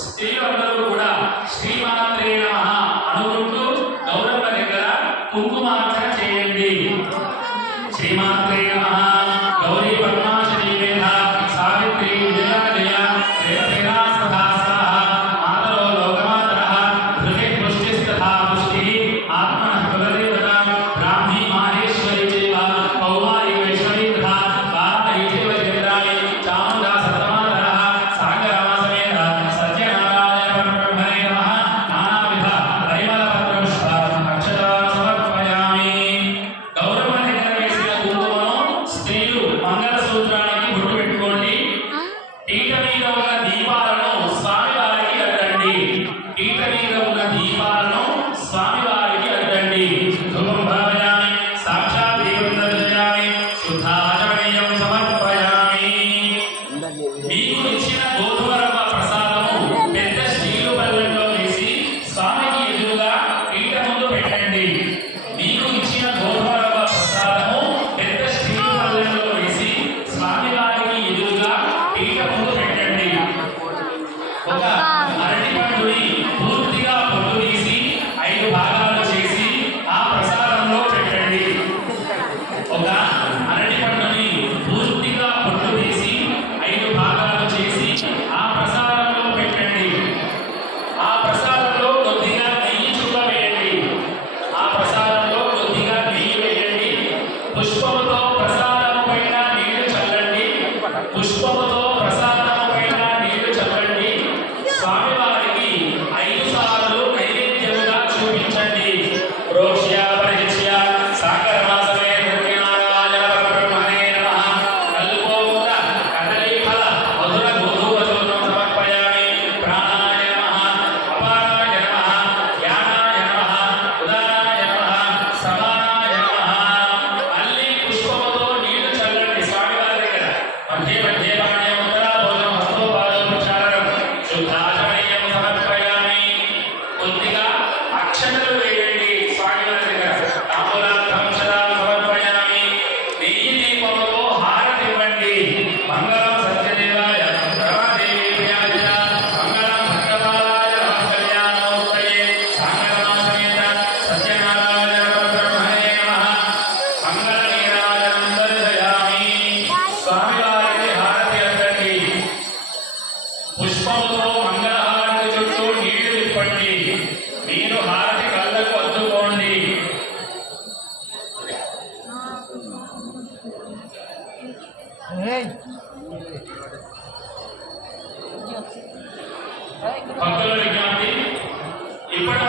స్త్రీలందరూ కూడా శ్రీమాత్రే నమః అనుకుంటూ గౌరమ్మ దగ్గర కుంకుమార్చన చేయండి. శ్రీమాత్రే నమః గౌరీ పద్మాశరీ మేధ సావిత్రి జయ జయ శ్రీరసేనా సదా స్వాహ మాతరో లోకమాతరః హృది పుష్టిస్తథా పుష్టిః ఆత్మనః కులదేవత బ్రాహ్మీ మాహేశ్వరీ చైవ కౌమారీ వైష్ణవీ తథా వారాహీ చైవ జగదాయి చాముండా సప్తమాతరః సాగరమాసమేత సత్యనారాయణ పరబ్రహ్మణే నమః నానావిధ పరిమళపత్ర పుష్ప అక్షతాన్ సమర్పయామి. గౌరమ్మ దగ్గర వేసిన కుంకుమను స్త్రీలు మంగళసూత్రానికి బొట్టు పెట్టుకోండి. పీట మీద ఉన్న దీపాలను స్వామివారికి అద్దండి. పీట మీద ఉన్న దీపాలను స్వామివారికి అద్దండి. ధూపం భావయామి సాక్షాత్ దీపం దర్శయామి శుద్ధాచమనీయం సమర్పయామి. మీకు ఇచ్చిన గోధుమ రవ్వ ప్రసాదము పెద్ద స్టీలు పళ్ళెంలో వేసి స్వామికి ఎదురుగా పీట ముందు పెట్టండి. మీకు ఇచ్చిన గోధుమ రవ్వ ప్రసాదము పెద్ద స్టీలు పళ్ళెంలో వేసి స్వామివారికి ఎదురుగా పీట ముందు పెట్టండి. ఒక అరటి పండుని పూర్తిగా పొట్టు తీసి 5 భాగాలు చేసి ఆ ప్రసాదంలో పెట్టండి. ఒక అరటి పండుని పూర్తిగా పొట్టు తీసి 5 భాగాలు చేసి ఆ ప్రసాదంలో పెట్టండి. ఆ ప్రసాదంలో కొద్దిగా నెయ్యి చుక్క వేయండి. ఆ ప్రసాదంలో కొద్దిగా నెయ్యి వేయండి. పుష్పముతో ప్రసాదం పైన నీళ్లు చల్లండి. పుష్పముతో ప్రసాదం పైన నీళ్లు చల్లండి. స్వామివారికి 5 సార్లు నైవేద్యముగా చూపించండి. ప్రోక్ష్య పరిహ్య సాగరమాసమే సత్యనారాయణ పరబ్రహ్మణే నమః కల్పోక్త కదలీఫల మధుర గోధూమచూర్ణం సమర్పయామి. ప్రాణాయ నమః అపానాయ నమః ధ్యానాయ నమః ఉదానాయ నమః సమానాయ నమః. అల్లి పుష్పముతో నీళ్లు చల్లండి స్వామివారి దగ్గర. మధ్య మధ్య పాణ్యం ఉత్తరాభోజనం హస్తోపాదం ప్రచారం శుద్ధాచమనీయం సమర్పయామి. కొద్దిగా అక్షతలు వేయండి స్వామివారి దగ్గర. తాంబూలార్థం క్షతాలు సమర్పయామి. నెయ్యి దీపముతో హారతి ఇవ్వండి. మంగళం సత్యదేవాయ రమాదేవి ప్రియాయ మంగళం భక్తపాలాయ నమః సాంగరమాసమేత సత్యనారాయణ పరబ్రహ్మణే నమః మంగళ నీరాజనం దర్శయామి. స్వామివారికి హారతి అద్దండి. పుష్పముతో మంగళహారతి చుట్టూ నీళ్లు తిప్పండి. మీరు హారతి కళ్ళకు అద్దుకోండి. భక్తుల విజ్ఞప్తి, ఇప్పటి